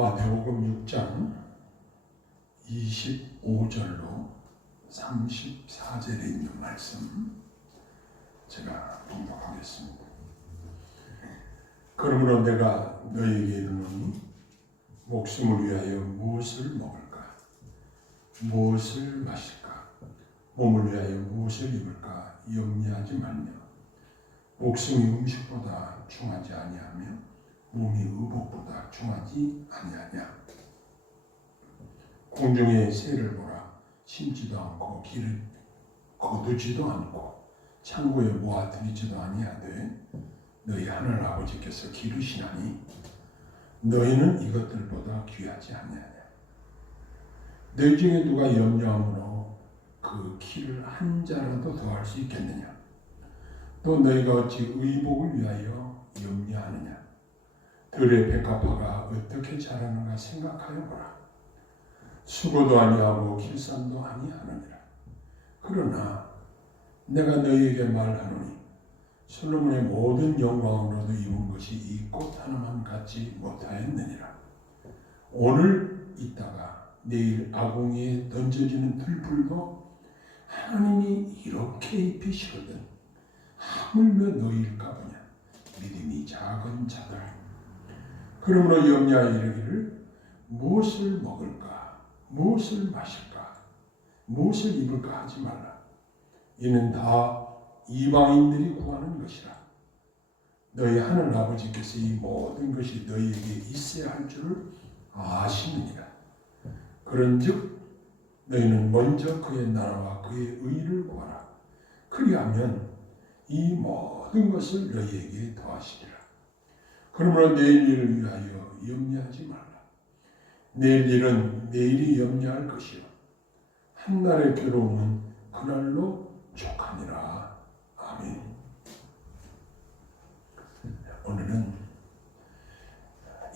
마태복음 6장 25절로 34절에 있는 말씀 제가 봉독하겠습니다. 그러므로 내가 너희에게 이르노니 목숨을 위하여 무엇을 먹을까? 무엇을 마실까? 몸을 위하여 무엇을 입을까? 염려하지 말며 목숨이 음식보다 중하지 아니하며 몸이 의복보다 중하지 아니하냐. 공중의 새를 보라. 심지도 않고 길을 거두지도 않고 창고에 모아 들이지도 아니하되 너희 하늘 아버지께서 기르시나니 너희는 이것들보다 귀하지 아니하냐. 너희 중에 누가 염려함으로 그 키를 한 자라도 더할 수 있겠느냐. 또 너희가 어찌 의복을 위하여 염려하느냐. 들의 백합화가 어떻게 자라는가 생각하여 보라. 수고도 아니하고 길쌈도 아니하느니라. 그러나 내가 너희에게 말하노니 솔로몬의 모든 영광으로도 입은 것이 이 꽃 하나만 같지 못하였느니라. 오늘 있다가 내일 아궁이에 던져지는 들풀도 하나님이 이렇게 입히시거든 하물며 너희일까 보냐. 믿음이 작은 자들. 그러므로 염려하여 이르기를 무엇을 먹을까, 무엇을 마실까, 무엇을 입을까 하지 말라. 이는 다 이방인들이 구하는 것이라. 너희 하늘 아버지께서 이 모든 것이 너희에게 있어야 할 줄을 아시느니라. 그런즉 너희는 먼저 그의 나라와 그의 의를 구하라. 그리하면 이 모든 것을 너희에게 더하시리라. 그러므로 내일 일을 위하여 염려하지 말라. 내일 일은 내일이 염려할 것이요 한날의 괴로움은 그날로 족하니라. 아멘. 오늘은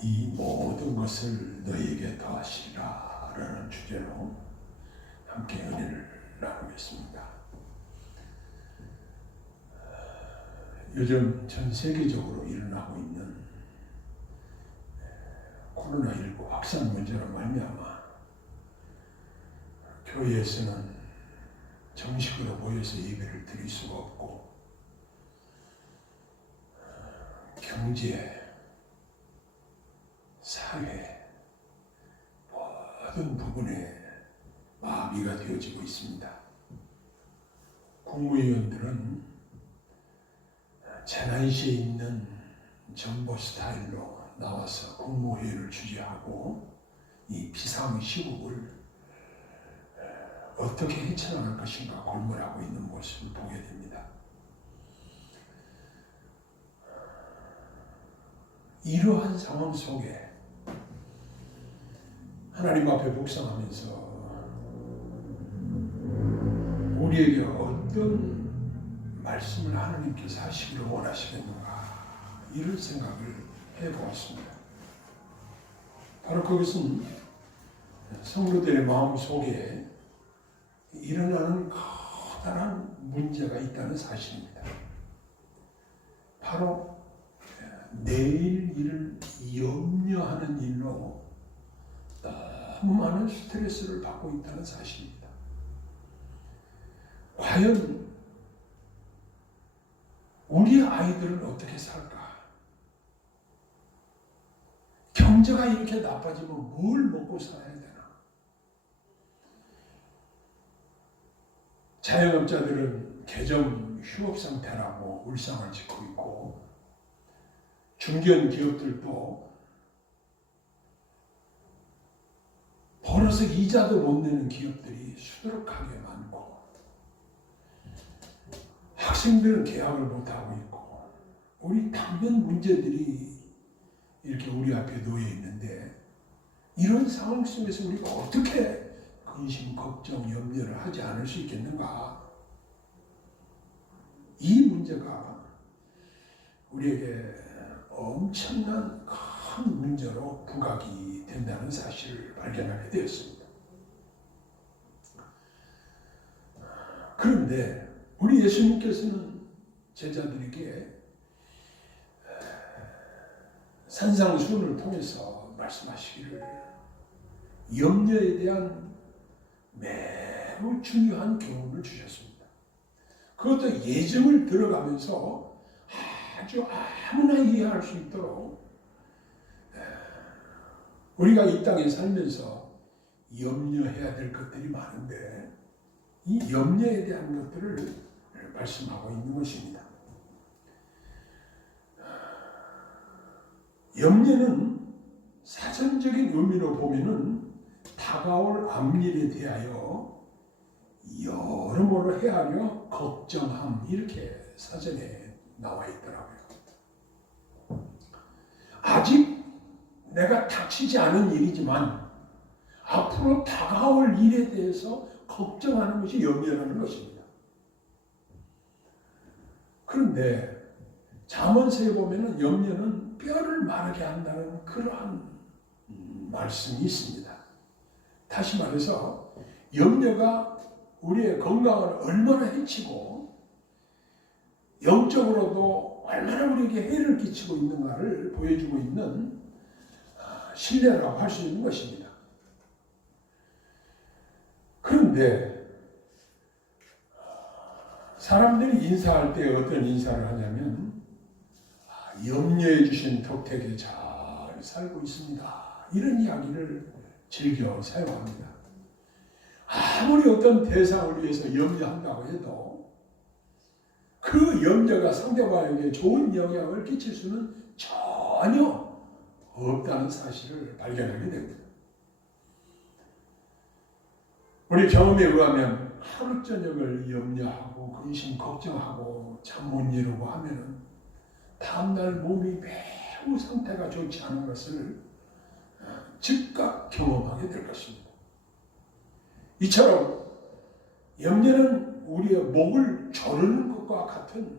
이 모든 것을 너희에게 더하시리라 라는 주제로 함께 은혜를 나누겠습니다. 요즘 전 세계적으로 일어나고 있는 코로나19 확산 문제로 말미암아 교회에서는 정식으로 모여서 예배를 드릴 수가 없고 경제, 사회 모든 부분에 마비가 되어지고 있습니다. 국무위원들은 재난시에 있는 정보 스타일로 나와서 국무회의를 주재하고 이 비상시국을 어떻게 헤쳐나갈 것인가 골몰하고 있는 모습을 보게 됩니다. 이러한 상황 속에 하나님 앞에 묵상하면서 우리에게 어떤 말씀을 하나님께서 하시기를 원하시겠는가 이런 생각을 해보았습니다. 바로 그것은 성도들의 마음 속에 일어나는 커다란 문제가 있다는 사실입니다. 바로 내일 일을 염려하는 일로 너무 많은 스트레스를 받고 있다는 사실입니다. 과연 우리 아이들은 어떻게 살까? 경제가 이렇게 나빠지면 뭘 먹고 살아야 되나? 자영업자들은 개점 휴업 상태라고 울상을 짓고 있고 중견 기업들도 벌어서 이자도 못 내는 기업들이 수두룩하게 많고 학생들은 계약을 못하고 있고 우리 당면 문제들이 이렇게 우리 앞에 놓여 있는데 이런 상황 속에서 우리가 어떻게 근심, 걱정, 염려를 하지 않을 수 있겠는가? 이 문제가 우리에게 엄청난 큰 문제로 부각이 된다는 사실을 발견하게 되었습니다. 그런데 우리 예수님께서는 제자들에게 산상수훈을 통해서 말씀하시기를 염려에 대한 매우 중요한 교훈을 주셨습니다. 그것도 예정을 들어가면서 아주 아무나 이해할 수 있도록 우리가 이 땅에 살면서 염려해야 될 것들이 많은데 이 염려에 대한 것들을 말씀하고 있는 것입니다. 염려는 사전적인 의미로 보면은 다가올 앞일에 대하여 여러모로 헤아려 걱정함 이렇게 사전에 나와 있더라고요. 아직 내가 닥치지 않은 일이지만 앞으로 다가올 일에 대해서 걱정하는 것이 염려라는 것입니다. 그런데 잠언서에 보면은 염려는 뼈를 마르게 한다는 그러한 말씀이 있습니다. 다시 말해서 염려가 우리의 건강을 얼마나 해치고 영적으로도 얼마나 우리에게 해를 끼치고 있는가를 보여주고 있는 신뢰라고 할 수 있는 것입니다. 그런데 사람들이 인사할 때 어떤 인사를 하냐면 염려해 주신 덕택에 잘 살고 있습니다. 이런 이야기를 즐겨 사용합니다. 아무리 어떤 대상을 위해서 염려한다고 해도 그 염려가 상대방에게 좋은 영향을 끼칠 수는 전혀 없다는 사실을 발견하게 됩니다. 우리 경험에 의하면 하루 저녁을 염려하고 근심 걱정하고 잠 못 이루고 하면은 다음날 몸이 매우 상태가 좋지 않은 것을 즉각 경험하게 될 것입니다. 이처럼 염려는 우리의 목을 조르는 것과 같은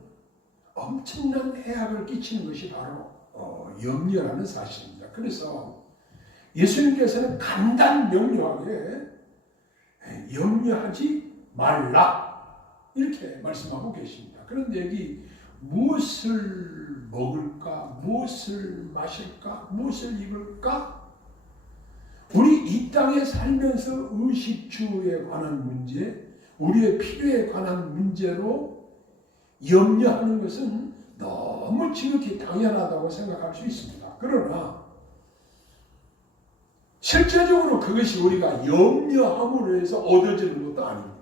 엄청난 해악을 끼치는 것이 바로 염려라는 사실입니다. 그래서 예수님께서는 간단 명료하게 염려하지 말라 이렇게 말씀하고 계십니다. 그런데 여기 무엇을 먹을까, 무엇을 마실까, 무엇을 입을까? 우리 이 땅에 살면서 의식주에 관한 문제, 우리의 필요에 관한 문제로 염려하는 것은 너무 지극히 당연하다고 생각할 수 있습니다. 그러나 실제적으로 그것이 우리가 염려함으로 해서 얻어지는 것도 아닙니다.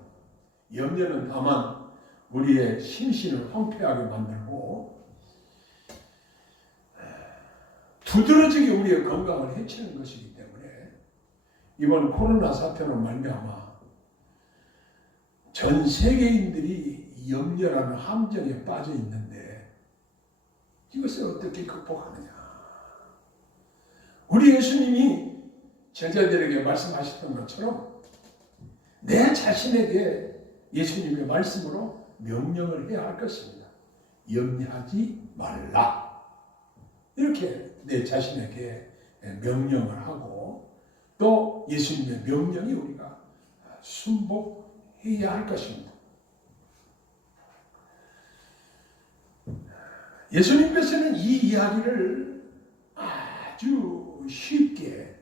염려는 다만 우리의 심신을 황폐하게 만들고 두드러지게 우리의 건강을 해치는 것이기 때문에 이번 코로나 사태로 말미암아 전 세계인들이 염려라는 함정에 빠져 있는데 이것을 어떻게 극복하느냐? 우리 예수님이 제자들에게 말씀하셨던 것처럼 내 자신에게 예수님의 말씀으로 명령을 해야 할 것입니다. 염려하지 말라. 이렇게 내 자신에게 명령을 하고 또 예수님의 명령이 우리가 순복해야 할 것입니다. 예수님께서는 이 이야기를 아주 쉽게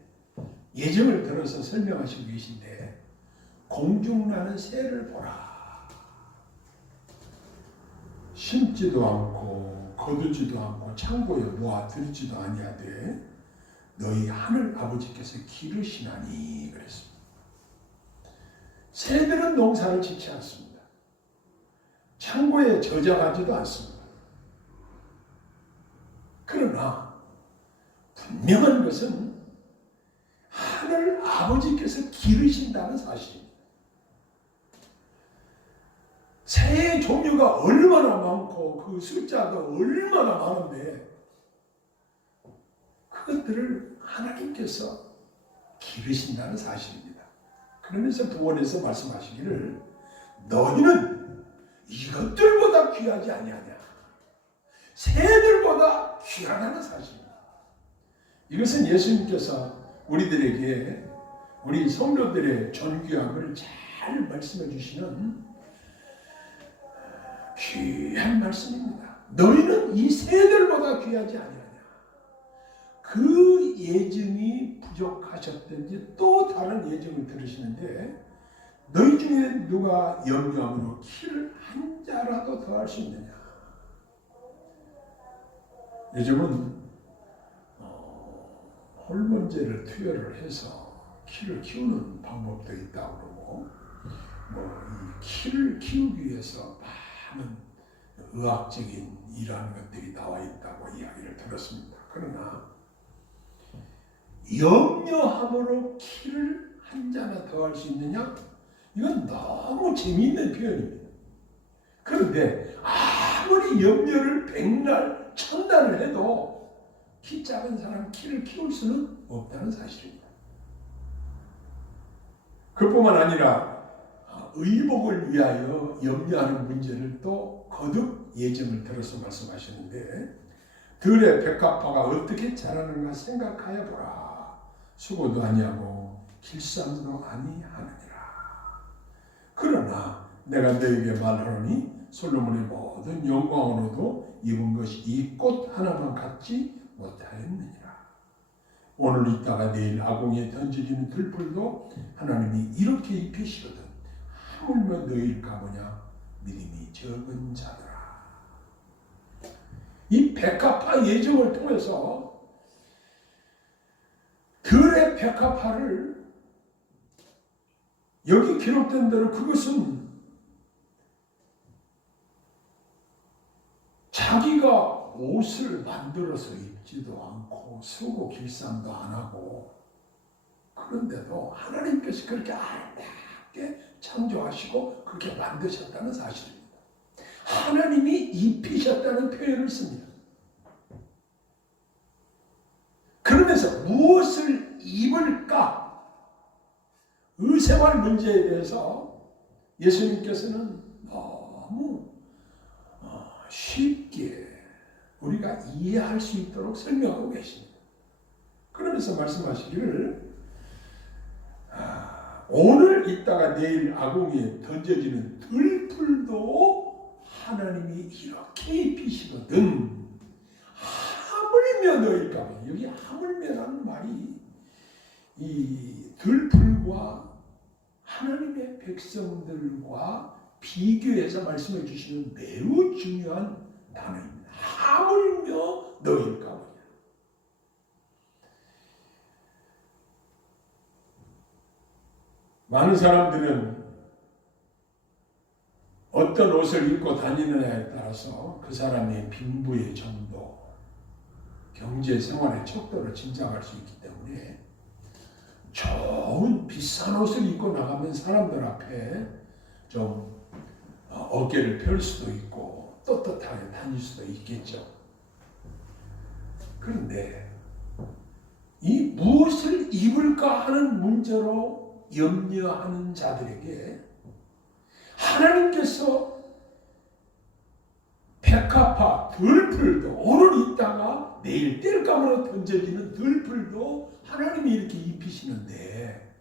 예정을 들어서 설명하시고 계신데 공중나는 새를 보라. 심지도 않고 거두지도 않고 창고에 모아 들지도 아니하되 너희 하늘 아버지께서 기르시나니 그랬습니다. 새들은 농사를 짓지 않습니다. 창고에 저장하지도 않습니다. 그러나 분명한 것은 하늘 아버지께서 기르신다는 사실입니다. 새의 종류가 얼마나 많고 그 숫자도 얼마나 많은데 그것들을 하나님께서 기르신다는 사실입니다. 그러면서 두 번에서 말씀하시기를 너희는 이것들보다 귀하지 아니하냐. 새들보다 귀하다는 사실입니다. 이것은 예수님께서 우리들에게 우리 성도들의 존귀함을 잘 말씀해 주시는 귀한 말씀입니다. 너희는 이 새들보다 귀하지 아니하냐. 그 예증이 만족하셨든지 또 다른 예정을 들으시는데 너희 중에 누가 염려함으로 키를 한 자라도 더할 수 있느냐. 요즘은 호르몬제를 투여를 해서 키를 키우는 방법도 있다고 그러고 이 키를 키우기 위해서 많은 의학적인 이러한 것들이 나와 있다고 이야기를 들었습니다. 그러나 염려함으로 키를 한 자나 더할 수 있느냐? 이건 너무 재미있는 표현입니다. 그런데 아무리 염려를 백날 천날을 해도 키 작은 사람 키를 키울 수는 없다는 사실입니다. 그뿐만 아니라 의복을 위하여 염려하는 문제를 또 거듭 예정을 들어서 말씀하시는데 들의 백합화가 어떻게 자라는가 생각하여 보라. 수고도 아니하고 길쌈도 아니하느니라. 그러나 내가 너에게 말하노니 솔로몬의 모든 영광으로도 입은 것이 이 꽃 하나만 갖지 못하였느니라. 오늘 있다가 내일 아궁이에 던져지는 들풀도 하나님이 이렇게 입히시거든 하물며 너희일까 보냐 믿음이 적은 자들아. 이 백합화 예정을 통해서 들의 백합화를 여기 기록된 대로 그것은 자기가 옷을 만들어서 입지도 않고 쓰고 길쌈도 안 하고 그런데도 하나님께서 그렇게 아름답게 창조하시고 그렇게 만드셨다는 사실입니다. 하나님이 입히셨다는 표현을 씁니다. 그러면서 무엇을 입을까? 의생활 문제에 대해서 예수님께서는 너무 쉽게 우리가 이해할 수 있도록 설명하고 계십니다. 그러면서 말씀하시기를 오늘 있다가 내일 아궁이에 던져지는 들풀도 하나님이 이렇게 입히시거든 하물며 너희일까 봐. 여기 하물며라는 말이 이 들풀과 하나님의 백성들과 비교해서 말씀해 주시는 매우 중요한 단어입니다. 하물며 너희일까 봐. 많은 사람들은 어떤 옷을 입고 다니느냐에 따라서 그 사람의 빈부의 정도, 경제 생활의 척도를 짐작할 수 있기 때문에 좋은 비싼 옷을 입고 나가면 사람들 앞에 좀 어깨를 펼 수도 있고 떳떳하게 다닐 수도 있겠죠. 그런데 이 무엇을 입을까 하는 문제로 염려하는 자들에게 하나님께서 백합화, 들풀도 오늘 있다가 내일 뗄감으로 던져지는 들풀도 하나님이 이렇게 입히시는데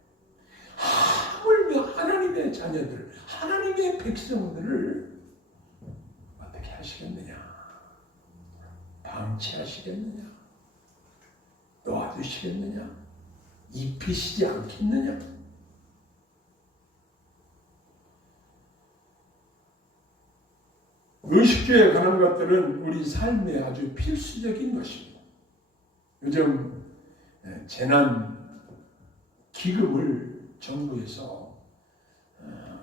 하물며 하나님의 자녀들, 하나님의 백성들을 어떻게 하시겠느냐? 방치하시겠느냐? 놓아주시겠느냐? 입히시지 않겠느냐? 의식주에 관한 것들은 우리 삶에 아주 필수적인 것입니다. 요즘 재난 기금을 정부에서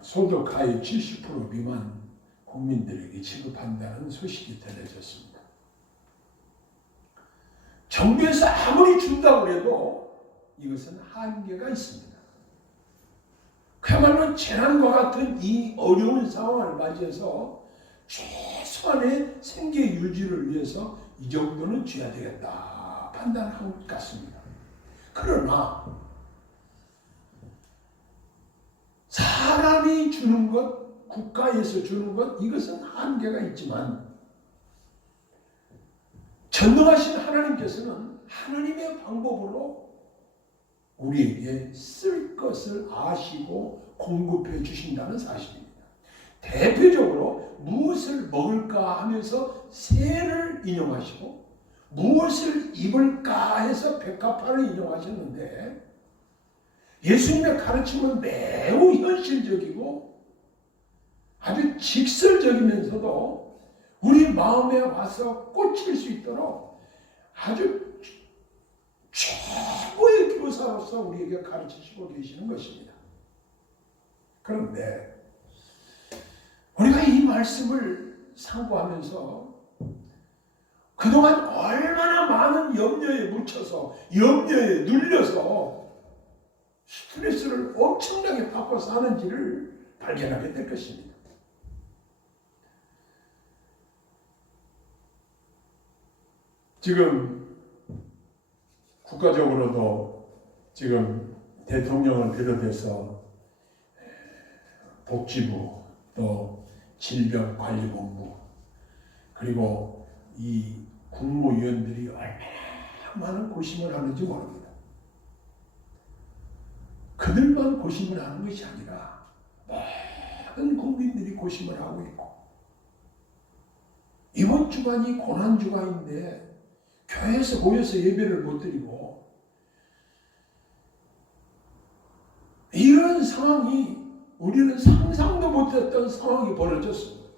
소득하의 70% 미만 국민들에게 지급한다는 소식이 전해졌습니다. 정부에서 아무리 준다고 해도 이것은 한계가 있습니다. 그야말로 재난과 같은 이 어려운 상황을 맞이해서 최소한의 생계 유지를 위해서 이 정도는 줘야 되겠다 판단한 것 같습니다. 그러나 사람이 주는 것, 국가에서 주는 것 이것은 한계가 있지만 전능하신 하나님께서는 하나님의 방법으로 우리에게 쓸 것을 아시고 공급해 주신다는 사실입니다. 대표적으로 무엇을 먹을까 하면서 새를 인용하시고 무엇을 입을까 해서 백합화를 인용하셨는데 예수님의 가르침은 매우 현실적이고 아주 직설적이면서도 우리 마음에 와서 꽂힐 수 있도록 아주 최고의 교사로서 우리에게 가르치시고 계시는 것입니다. 그런데 우리가 이 말씀을 상고하면서 그동안 얼마나 많은 염려에 묻혀서 염려에 눌려서 스트레스를 엄청나게 받고 사는지를 발견하게 될 것입니다. 지금 국가적으로도 지금 대통령을 비롯해서 복지부 또 질병관리본부 그리고 이 국무위원들이 얼마나 많은 고심을 하는지 모릅니다. 그들만 고심을 하는 것이 아니라 모든 국민들이 고심을 하고 있고 이번 주간이 고난주간인데 교회에서 모여서 예배를 못 드리고 이런 상황이 우리는 상상도 못했던 상황이 벌어졌습니다.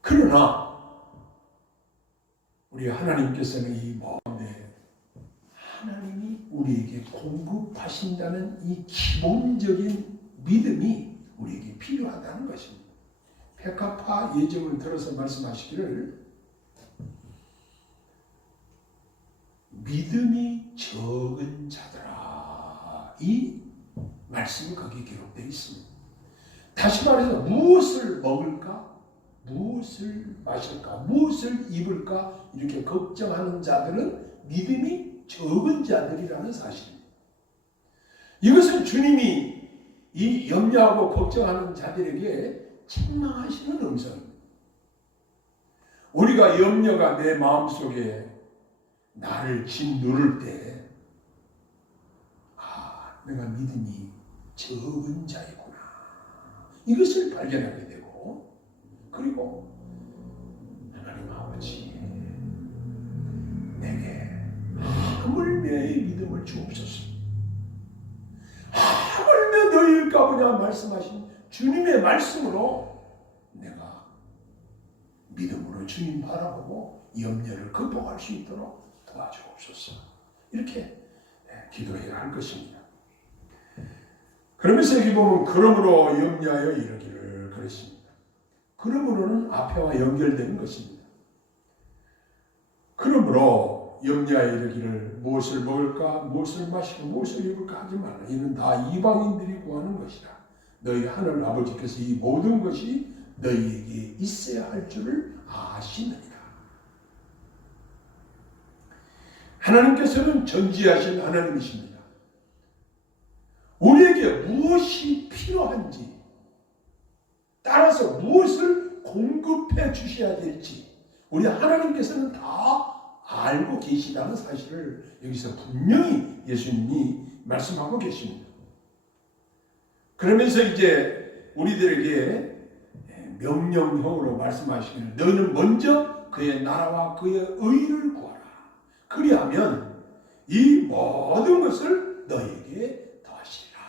그러나 우리 하나님께서는 이 마음에 하나님이 우리에게 공급하신다는 이 기본적인 믿음이 우리에게 필요하다는 것입니다. 백합화 예정을 들어서 말씀하시기를 믿음이 적은 자들아 이 말씀이 거기에 기록되어 있습니다. 다시 말해서 무엇을 먹을까? 무엇을 마실까? 무엇을 입을까? 이렇게 걱정하는 자들은 믿음이 적은 자들이라는 사실입니다. 이것은 주님이 이 염려하고 걱정하는 자들에게 책망하시는 음성입니다. 우리가 염려가 내 마음속에 나를 짓누를 때 내가 믿음이 적은 자이구나. 이것을 발견하게 되고 그리고 하나님 아버지 내게 하물며의 믿음을 주옵소서. 하물며 너희일까 보냐 말씀하신 주님의 말씀으로 내가 믿음으로 주님 바라보고 염려를 극복할 수 있도록 도와주옵소서. 이렇게 기도해야 할 것입니다. 그러면서 여기 보면 그러므로 염려하여 이르기를 그랬습니다. 그러므로는 앞에와 연결되는 것입니다. 그러므로 염려하여 이르기를 무엇을 먹을까 무엇을 마시고 무엇을 입을까 하지 말라. 이는 다 이방인들이 구하는 것이라. 너희 하늘 아버지께서 이 모든 것이 너희에게 있어야 할 줄을 아시느니라. 하나님께서는 전지하신 하나님이십니다. 우리에게 무엇이 필요한지 따라서 무엇을 공급해 주셔야 될지 우리 하나님께서는 다 알고 계시다는 사실을 여기서 분명히 예수님이 말씀하고 계십니다. 그러면서 이제 우리들에게 명령형으로 말씀하시기를 너희는 먼저 그의 나라와 그의 의를 구하라. 그리하면 이 모든 것을 너희에게 더하시리라.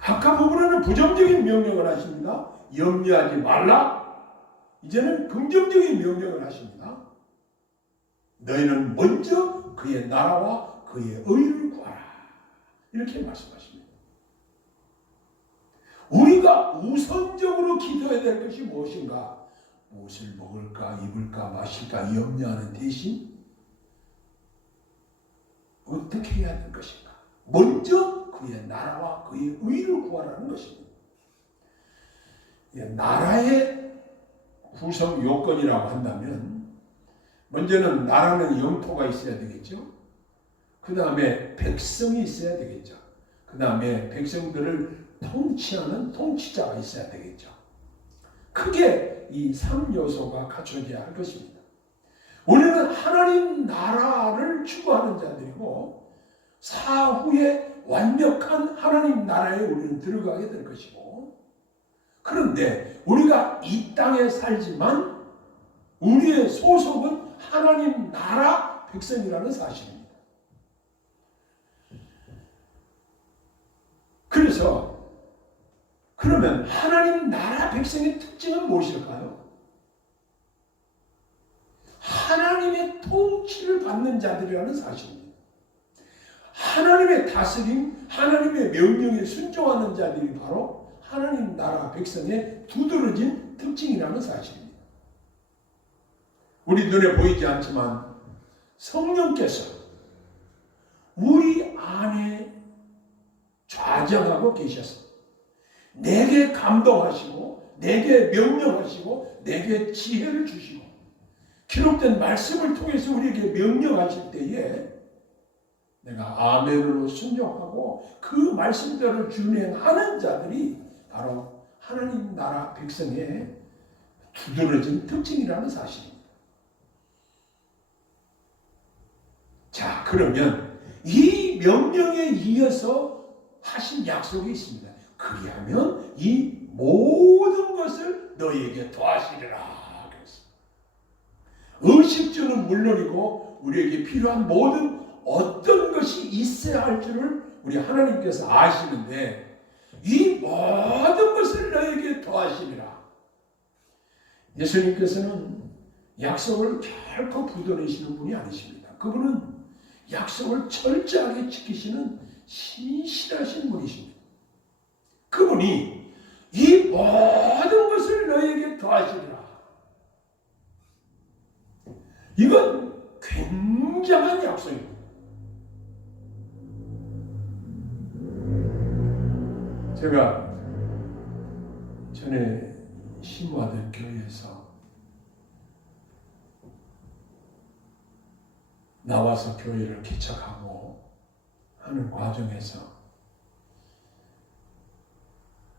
아까 부분에는 부정적인 명령을 하십니다. 염려하지 말라. 이제는 긍정적인 명령을 하십니다. 너희는 먼저 그의 나라와 그의 의를 구하라. 이렇게 말씀하십니다. 우리가 우선적으로 기도해야 될 것이 무엇인가? 무엇을 먹을까, 입을까, 마실까 염려하는 대신 어떻게 해야 될 것인가? 먼저 그의 나라와 그의 의를 구하라는 것입니다. 나라의 구성 요건이라고 한다면 먼저는 나라는 영토가 있어야 되겠죠. 그 다음에 백성이 있어야 되겠죠. 그 다음에 백성들을 통치하는 통치자가 있어야 되겠죠. 크게 이 3요소가 갖춰져야 할 것입니다. 우리는 하나님 나라를 추구하는 자들이고 사후에 완벽한 하나님 나라에 우리는 들어가게 될 것이고 그런데 우리가 이 땅에 살지만 우리의 소속은 하나님 나라 백성이라는 사실입니다. 그래서 그러면 하나님 나라 백성의 특징은 무엇일까요? 하나님의 통치를 받는 자들이라는 사실입니다. 하나님의 다스림, 하나님의 명령에 순종하는 자들이 바로 하나님 나라 백성의 두드러진 특징이라는 사실입니다. 우리 눈에 보이지 않지만 성령께서 우리 안에 좌정하고 계셔서 내게 감동하시고 내게 명령하시고 내게 지혜를 주시고 기록된 말씀을 통해서 우리에게 명령하실 때에 내가 아멘으로 순종하고 그 말씀대로 준행하는 자들이 바로 하나님 나라 백성의 두드러진 특징이라는 사실입니다. 자, 그러면 이 명령에 이어서 하신 약속이 있습니다. 그리하면 이 모든 것을 너희에게 더하시리라. 의식주는 물론이고 우리에게 필요한 모든 어떤 것이 있어야 할 줄을 우리 하나님께서 아시는데 이 모든 것을 너에게 더하시리라. 예수님께서는 약속을 결코 부도내시는 분이 아니십니다. 그분은 약속을 철저하게 지키시는 신실하신 분이십니다. 그분이 이 모든 것을 너에게 더하시리라. 이건 굉장한 약속입니다. 제가 전에 신모하던 교회에서 나와서 교회를 개척하고 하는 과정에서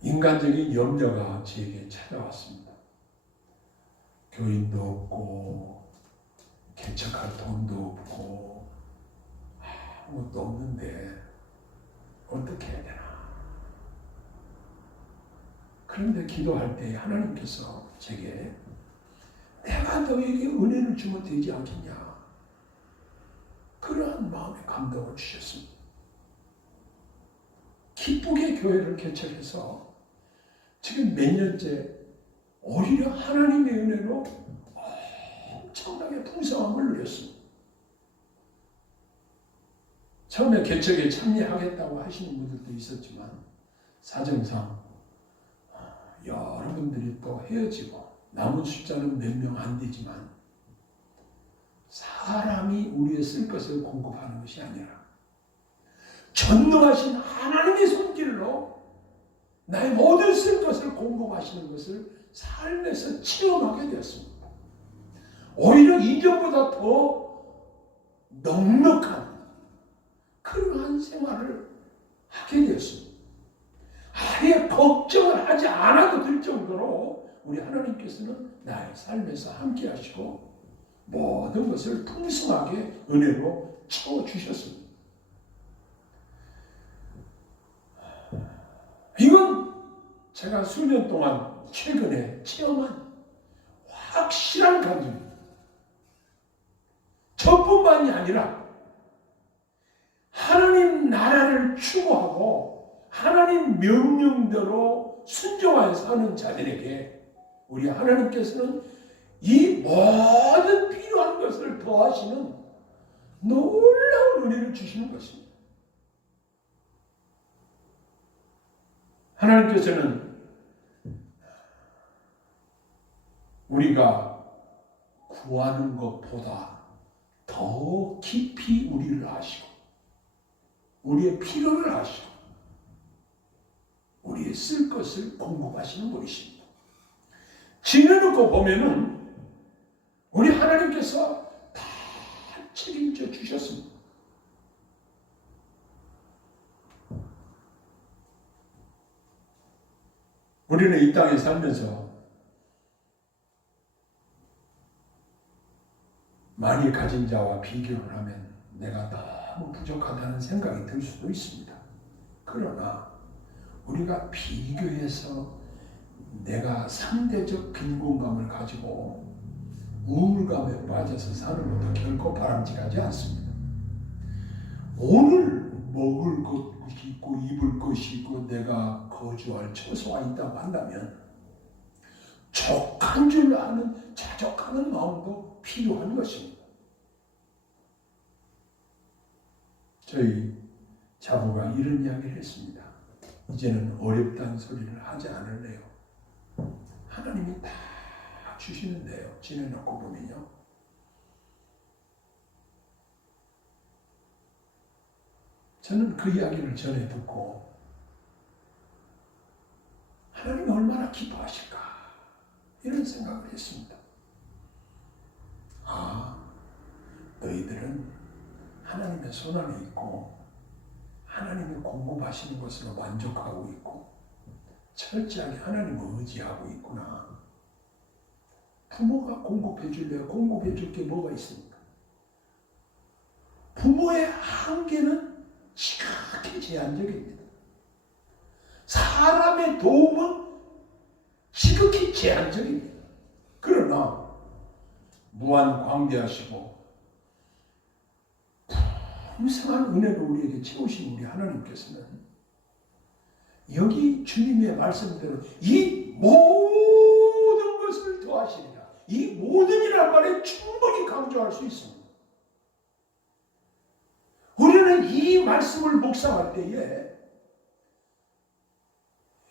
인간적인 염려가 제게 찾아왔습니다. 교인도 없고 개척할 돈도 없고 아무것도 없는데 어떻게 해야 되나. 그런데 기도할 때 하나님께서 제게 내가 너에게 은혜를 주면 되지 않겠냐. 그러한 마음의 감동을 주셨습니다. 기쁘게 교회를 개척해서 지금 몇 년째 오히려 하나님의 은혜로 엄청나게 풍성함을 누렸습니다. 처음에 개척에 참여하겠다고 하시는 분들도 있었지만 사정상 여러분들이 또 헤어지고 남은 숫자는 몇 명 안 되지만 사람이 우리의 쓸 것을 공급하는 것이 아니라 전능하신 하나님의 손길로 나의 모든 쓸 것을 공급하시는 것을 삶에서 체험하게 되었습니다. 오히려 이전보다 더 넉넉한 그러한 생활을 하게 되었습니다. 아예 걱정을 하지 않아도 될 정도로 우리 하나님께서는 나의 삶에서 함께 하시고 모든 것을 풍성하게 은혜로 채워주셨습니다. 이건 제가 수년 동안 최근에 체험한 확실한 감정입니다. 저뿐만이 아니라 하나님 나라를 추구하고 하나님 명령대로 순종하여 사는 자들에게 우리 하나님께서는 이 모든 필요한 것을 더하시는 놀라운 은혜를 주시는 것입니다. 하나님께서는 우리가 구하는 것보다 더 깊이 우리를 아시고 우리의 필요를 아시고 우리의 쓸 것을 공급하시는 분이십니다. 지내놓고 보면은 우리 하나님께서 다 책임져 주셨습니다. 우리는 이 땅에 살면서 많이 가진 자와 비교를 하면 내가 너무 부족하다는 생각이 들 수도 있습니다. 그러나 우리가 비교해서 내가 상대적 빈곤감을 가지고 우울감에 빠져서 사는 것도 결코 바람직하지 않습니다. 오늘 먹을 것이 있고 입을 것이 있고 내가 거주할 처소가 있다고 한다면 족한 줄 아는 자족하는 마음도 필요한 것입니다. 저희 자부가 이런 이야기를 했습니다. 이제는 어렵다는 소리를 하지 않을래요. 하나님이 다 주시는데요. 지내놓고 보면요. 저는 그 이야기를 전해 듣고 하나님이 얼마나 기뻐하실까 이런 생각을 했습니다. 아, 너희들은 하나님의 손 안에 있고 하나님이 공급하시는 것으로 만족하고 있고 철저하게 하나님을 의지하고 있구나. 부모가 공급해 줄래요? 공급해 줄 게 뭐가 있습니까? 부모의 한계는 지극히 제한적입니다. 사람의 도움은 지극히 제한적입니다. 그러나 무한 광대하시고 풍성한 은혜로 우리에게 채우신 우리 하나님께서는 여기 주님의 말씀대로 이 모든 것을 더하시리라. 이 모든이란 말에 충분히 강조할 수 있습니다. 우리는 이 말씀을 묵상할 때에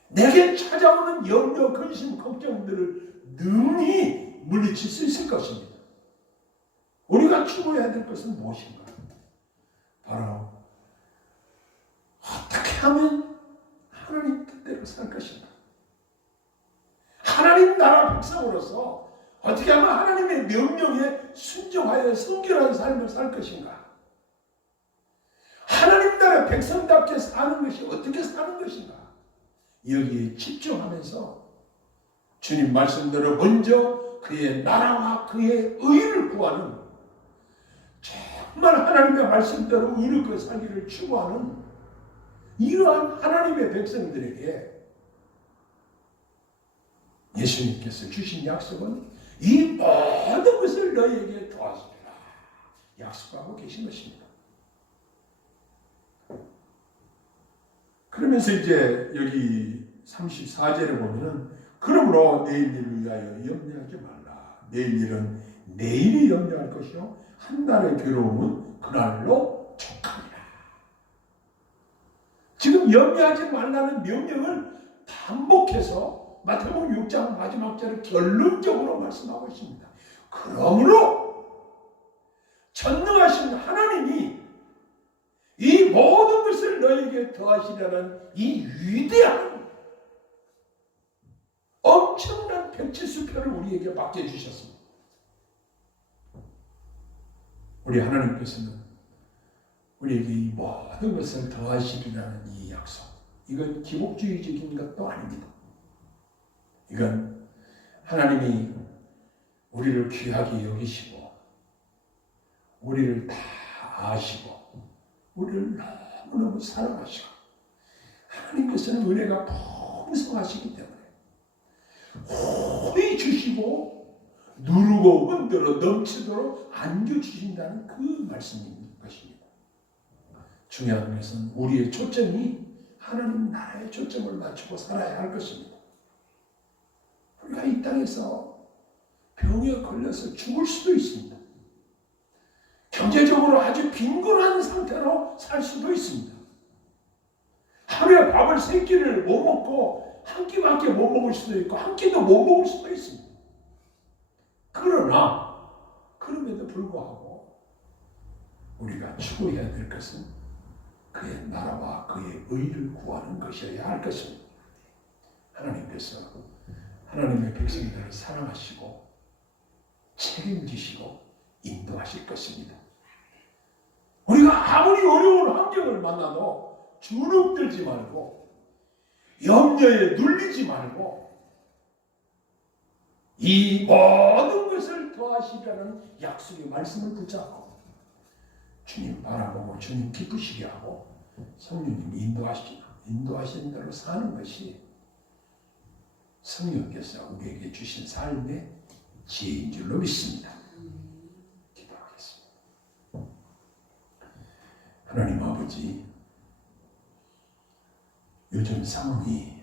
내게 찾아오는 염려, 근심, 걱정들을 능히 물리칠 수 있을 것입니다. 우리가 추구해야 될 것은 무엇인가? 바로 어떻게 하면 하나님 뜻대로 살 것인가? 하나님 나라 백성으로서 어떻게 하면 하나님의 명령에 순종하여 성결한 삶을 살 것인가? 하나님 나라 백성답게 사는 것이 어떻게 사는 것인가? 여기에 집중하면서 주님 말씀대로 먼저 그의 나라와 그의 의를 구하는 정말 하나님의 말씀대로 의롭게 살기를 추구하는 이러한 하나님의 백성들에게 예수님께서 주신 약속은 이 모든 것을 너희에게 더하시리라 약속하고 계신 것입니다. 그러면서 이제 여기 34절에 보면은 그러므로 내일 일을 위하여 염려하지 말라. 내일 일은 내일이 염려할 것이요 한 달의 괴로움은 그날로 족하리라. 지금 염려하지 말라는 명령을 반복해서 마태복음 6장 마지막 절에 결론적으로 말씀하고 있습니다. 그러므로 전능하신 하나님이 이 모든 것을 너에게 더하시려는 이 위대한 엄청난 백지수표를 우리에게 맡겨주셨습니다. 우리 하나님께서는 우리에게 이 모든 것을 더하시리라는 이 약속, 이건 기복주의적인 것도 아닙니다. 이건 하나님이 우리를 귀하게 여기시고 우리를 다 아시고 우리를 너무너무 사랑하시고 하나님께서는 은혜가 풍성하시기 때문에 호히 주시고 누르고 흔들어 넘치도록 안겨주신다는 그 말씀인 것입니다. 중요한 것은 우리의 초점이 하나님 나라에 초점을 맞추고 살아야 할 것입니다. 우리가 이 땅에서 병에 걸려서 죽을 수도 있습니다. 경제적으로 아주 빈곤한 상태로 살 수도 있습니다. 하루에 밥을 3끼를 못 먹고 한 끼밖에 못 먹을 수도 있고 한 끼도 못 먹을 수도 있습니다. 그러나 그럼에도 불구하고 우리가 추구해야 될 것은 그의 나라와 그의 의를 구하는 것이어야 할 것입니다. 하나님께서 하나님의 백성들을 사랑하시고 책임지시고 인도하실 것입니다. 우리가 아무리 어려운 환경을 만나도 주눅들지 말고 염려에 눌리지 말고 이 모든 것을 더하시라는 약속의 말씀을 붙잡고 주님 바라보고 주님 기쁘시게 하고 성령님 인도하시는 대로 사는 것이 성령께서 우리에게 주신 삶의 지혜인 줄로 믿습니다. 기도하겠습니다. 하나님 아버지, 요즘 상황이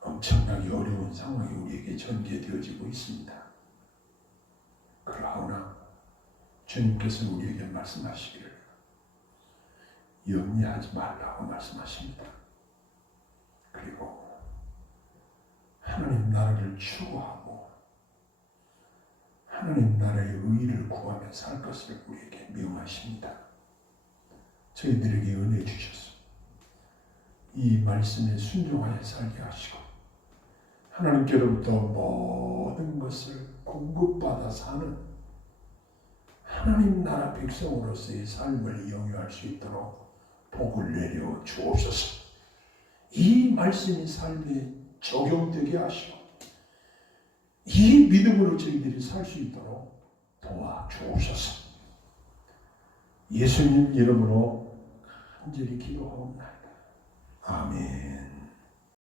엄청나게 어려운 상황이 우리에게 전개되어지고 있습니다. 그러나 주님께서 우리에게 말씀하시기를 염려하지 말라고 말씀하십니다. 그리고 하나님 나라를 추구하고 하나님 나라의 의의를 구하며 살 것을 우리에게 명하십니다. 저희들에게 은혜 주셔서 이 말씀에 순종하여 살게 하시고 하나님께로부터 모든 것을 공급받아 사는 하나님 나라 백성으로서의 삶을 영위할 수 있도록 복을 내려 주옵소서. 이 말씀이 삶에 적용되게 하시고 이 믿음으로 저희들이 살 수 있도록 도와주옵소서. 예수님 이름으로 간절히 기도하옵나이다. 아멘.